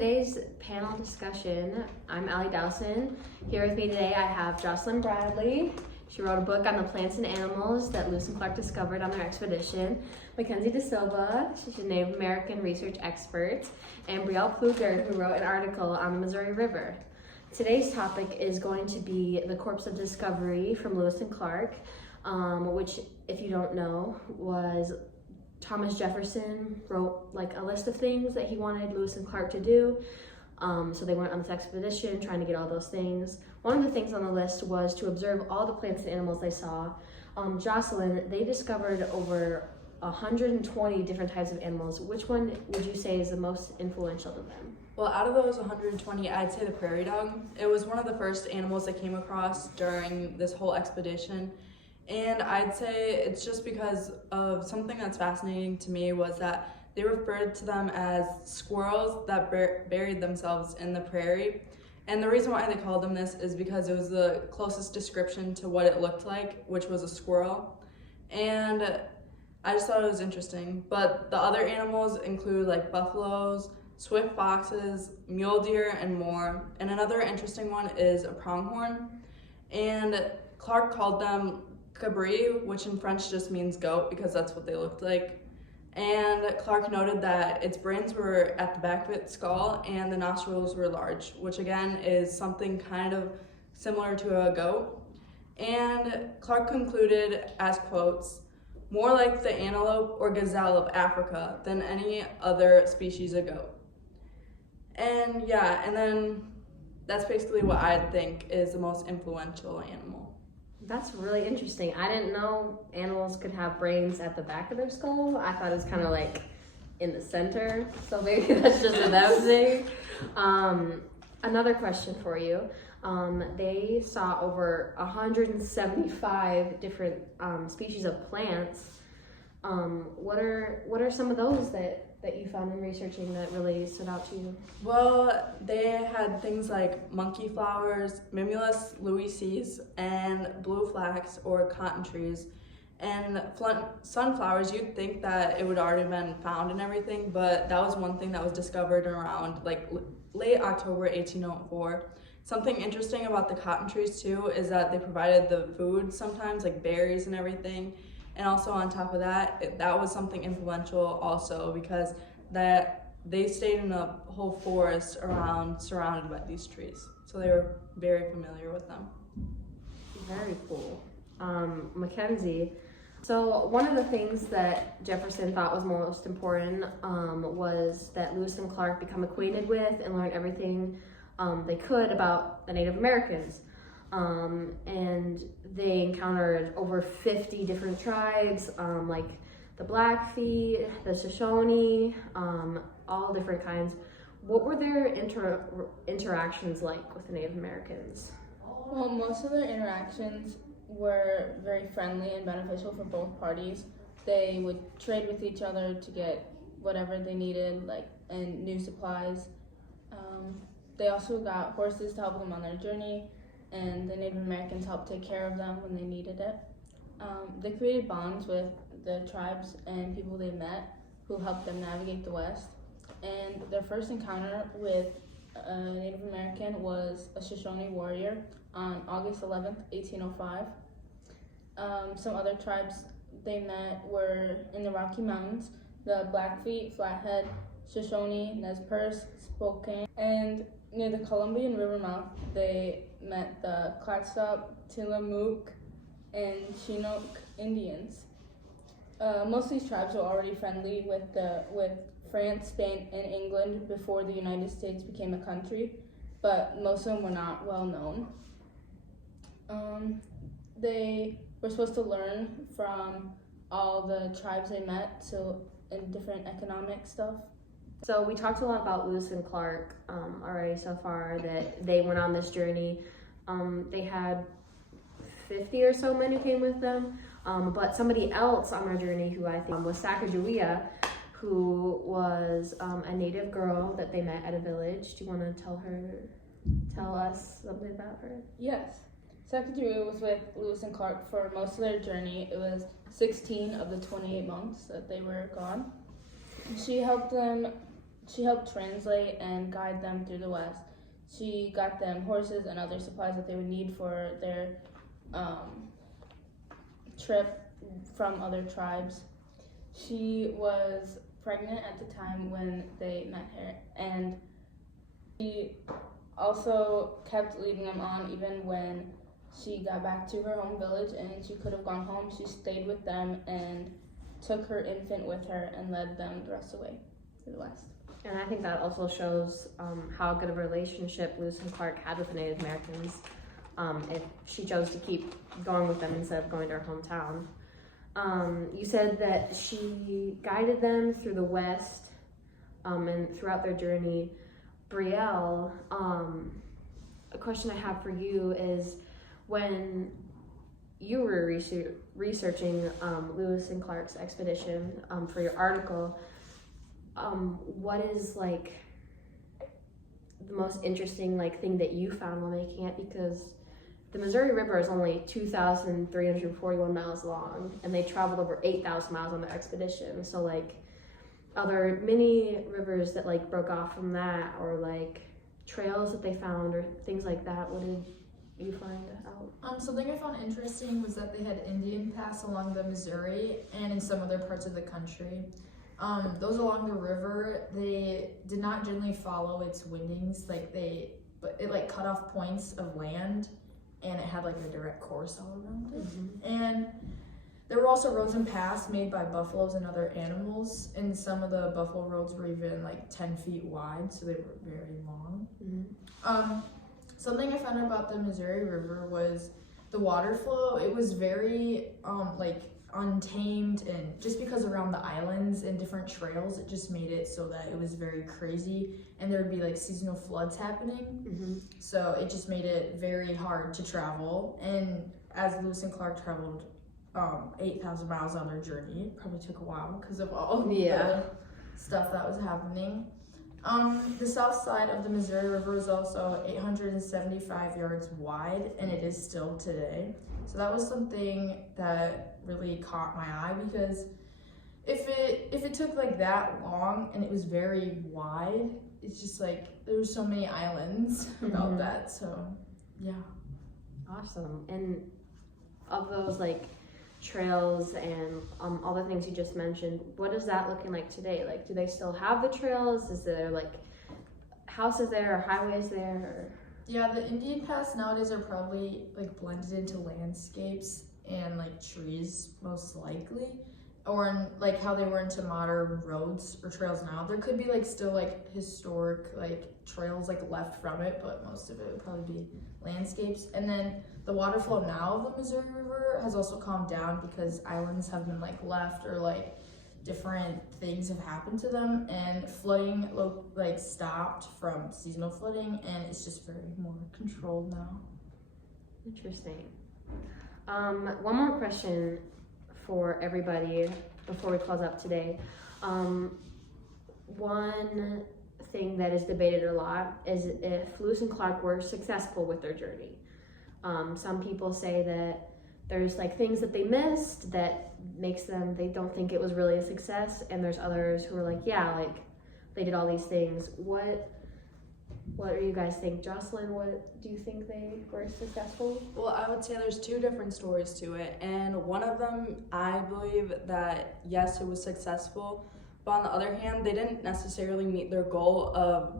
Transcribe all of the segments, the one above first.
today's panel discussion, I'm Allie Dowson. Here with me today I have Jocelyn Bradley. She wrote a book on the plants and animals that Lewis and Clark discovered on their expedition. Mackenzie De Silva, she's a Native American research expert, and Brielle Pfluger, who wrote an article on the Missouri River. Today's topic is going to be the Corpse of Discovery from Lewis and Clark, which, if you don't know, was Thomas Jefferson wrote like a list of things that he wanted Lewis and Clark to do. So they went on this expedition trying to get all those things. One of the things on the list was to observe all the plants and animals they saw. Jocelyn, they discovered over 120 different types of animals. Which one would you say is the most influential to them? Well, out of those 120, I'd say the prairie dog. It was one of the first animals they came across during this whole expedition. And I'd say it's just because of something that's fascinating to me was that they referred to them as squirrels that buried themselves in the prairie. And the reason why they called them this is because it was the closest description to what it looked like, which was a squirrel. And I just thought it was interesting. But the other animals include like buffaloes, swift foxes, mule deer, and more. And another interesting one is a pronghorn. And Clark called them cabri, which in French just means goat because that's what they looked like. And Clark noted that its brains were at the back of its skull and the nostrils were large, which again is something kind of similar to a goat. And Clark concluded as quotes, "More like the antelope or gazelle of Africa than any other species of goat." And yeah, and then that's basically what I think is the most influential animal. That's really interesting. I didn't know animals could have brains at the back of their skull. I thought it was kind of like in the center. So maybe that's just what that was saying. Another question for you. They saw over 175 different species of plants. What are some of those that you found in researching that really stood out to you? Well, they had things like monkey flowers, Mimulus louisis, and blue flax or cotton trees. And sunflowers, you'd think that it would already been found and everything, but that was one thing that was discovered around like late October 1804. Something interesting about the cotton trees too is that they provided the food sometimes, like berries and everything. And also on top of that, that was something influential also because that they stayed in a whole forest surrounded by these trees. So they were very familiar with them. Very cool. Mackenzie, so one of the things that Jefferson thought was most important was that Lewis and Clark become acquainted with and learn everything they could about the Native Americans. And they encountered over 50 different tribes, like the Blackfeet, the Shoshone, all different kinds. What were their interactions like with the Native Americans? Well, most of their interactions were very friendly and beneficial for both parties. They would trade with each other to get whatever they needed, and new supplies. They also got horses to help them on their journey, and the Native Americans helped take care of them when they needed it. They created bonds with the tribes and people they met who helped them navigate the West. And their first encounter with a Native American was a Shoshone warrior on August 11th, 1805. Some other tribes they met were in the Rocky Mountains, the Blackfeet, Flathead, Shoshone, Nez Perce, Spokane, and near the Columbian River mouth, they met the Clatsop, Tillamook, and Chinook Indians. Most of these tribes were already friendly with France, Spain, and England before the United States became a country, but most of them were not well known. They were supposed to learn from all the tribes they met, and different economic stuff. So we talked a lot about Lewis and Clark already so far, that they went on this journey. They had 50 or so men who came with them, but somebody else on their journey who I think was Sacagawea, who was a native girl that they met at a village. Do you want to tell us something about her? Yes. Sacagawea was with Lewis and Clark for most of their journey. It was 16 of the 28 months that they were gone. She helped them she helped translate and guide them through the West. She got them horses and other supplies that they would need for their trip from other tribes. She was pregnant at the time when they met her, and she also kept leading them on even when she got back to her home village and she could have gone home. She stayed with them and took her infant with her and led them the rest of the way to the West. And I think that also shows how good of a relationship Lewis and Clark had with the Native Americans. If she chose to keep going with them instead of going to her hometown. You said that she guided them through the West and throughout their journey. Brielle, a question I have for you is, when you were researching Lewis and Clark's expedition for your article, what is like the most interesting thing that you found while making it? Because the Missouri River is only 2,341 miles long, and they traveled over 8,000 miles on their expedition. So are there many rivers that broke off from that, or trails that they found, or things like that? What did you find out? Something I found interesting was that they had Indian Pass along the Missouri and in some other parts of the country. Those along the river, they did not generally follow its windings, but it cut off points of land, and it had a direct course all around it. Mm-hmm. And there were also roads and paths made by buffaloes and other animals, and some of the buffalo roads were even 10 feet wide, so they were very long. Mm-hmm. Something I found out about the Missouri River was the water flow. It was very untamed, and just because around the islands and different trails, it just made it so that it was very crazy, and there would be seasonal floods happening. Mm-hmm. So it just made it very hard to travel. And as Lewis and Clark traveled 8,000 miles on their journey, it probably took a while because of all the stuff that was happening. The south side of the Missouri River is also 875 yards wide, and it is still today. So that was something that really caught my eye, because if it took that long and it was very wide, it's just there were so many islands about Mm-hmm. that. So yeah. Awesome. And of those trails and all the things you just mentioned, what is that looking like today? Do they still have the trails? Is there houses there or highways there? Or? Yeah, the Indian Pass nowadays are probably blended into landscapes and trees, most likely, or in how they were into modern roads or trails now. There could be still historic trails left from it, but most of it would probably be landscapes. And then the water flow now of the Missouri River has also calmed down because islands have been left, or different things have happened to them, and flooding stopped from seasonal flooding, and it's just very more controlled now. Interesting. One more question for everybody before we close up today. One thing that is debated a lot is if Lewis and Clark were successful with their journey. Some people say that there's things that they missed that makes them, they don't think it was really a success, and there's others who are they did all these things. What do you guys think? Jocelyn, what do you think they were successful? Well, I would say there's two different stories to it, and one of them, I believe that yes, it was successful, but on the other hand, they didn't necessarily meet their goal of,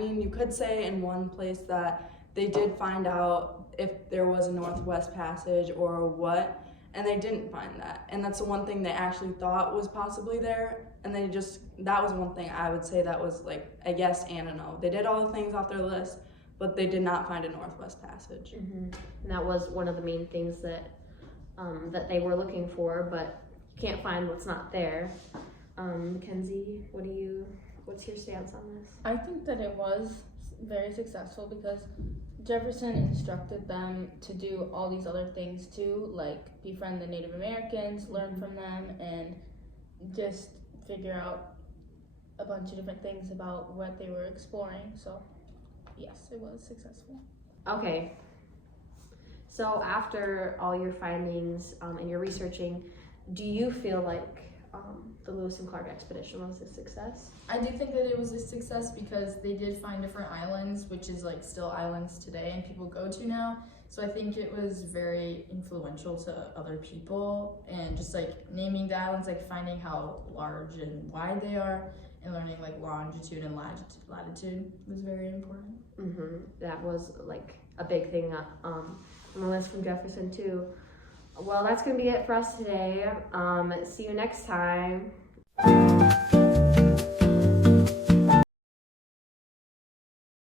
you could say in one place that they did find out if there was a Northwest Passage or what, and they didn't find that. And that's the one thing they actually thought was possibly there, and that was one thing I would say that was a yes and a no. They did all the things off their list, but they did not find a Northwest Passage. Mm-hmm. And that was one of the main things that they were looking for, but you can't find what's not there. Mackenzie, what's your stance on this? I think that it was very successful because Jefferson instructed them to do all these other things too, befriend the Native Americans, learn from them, and just figure out a bunch of different things about what they were exploring. So yes, it was successful. Okay. So after all your findings and your researching, do you feel the Lewis and Clark expedition was a success? I do think that it was a success because they did find different islands, which is like still islands today and people go to now. So I think it was very influential to other people, and just like naming the islands, like finding how large and wide they are, and learning like longitude and latitude was very important. That was like a big thing on the list from Jefferson too. Well, that's gonna be it for us today. See you next time.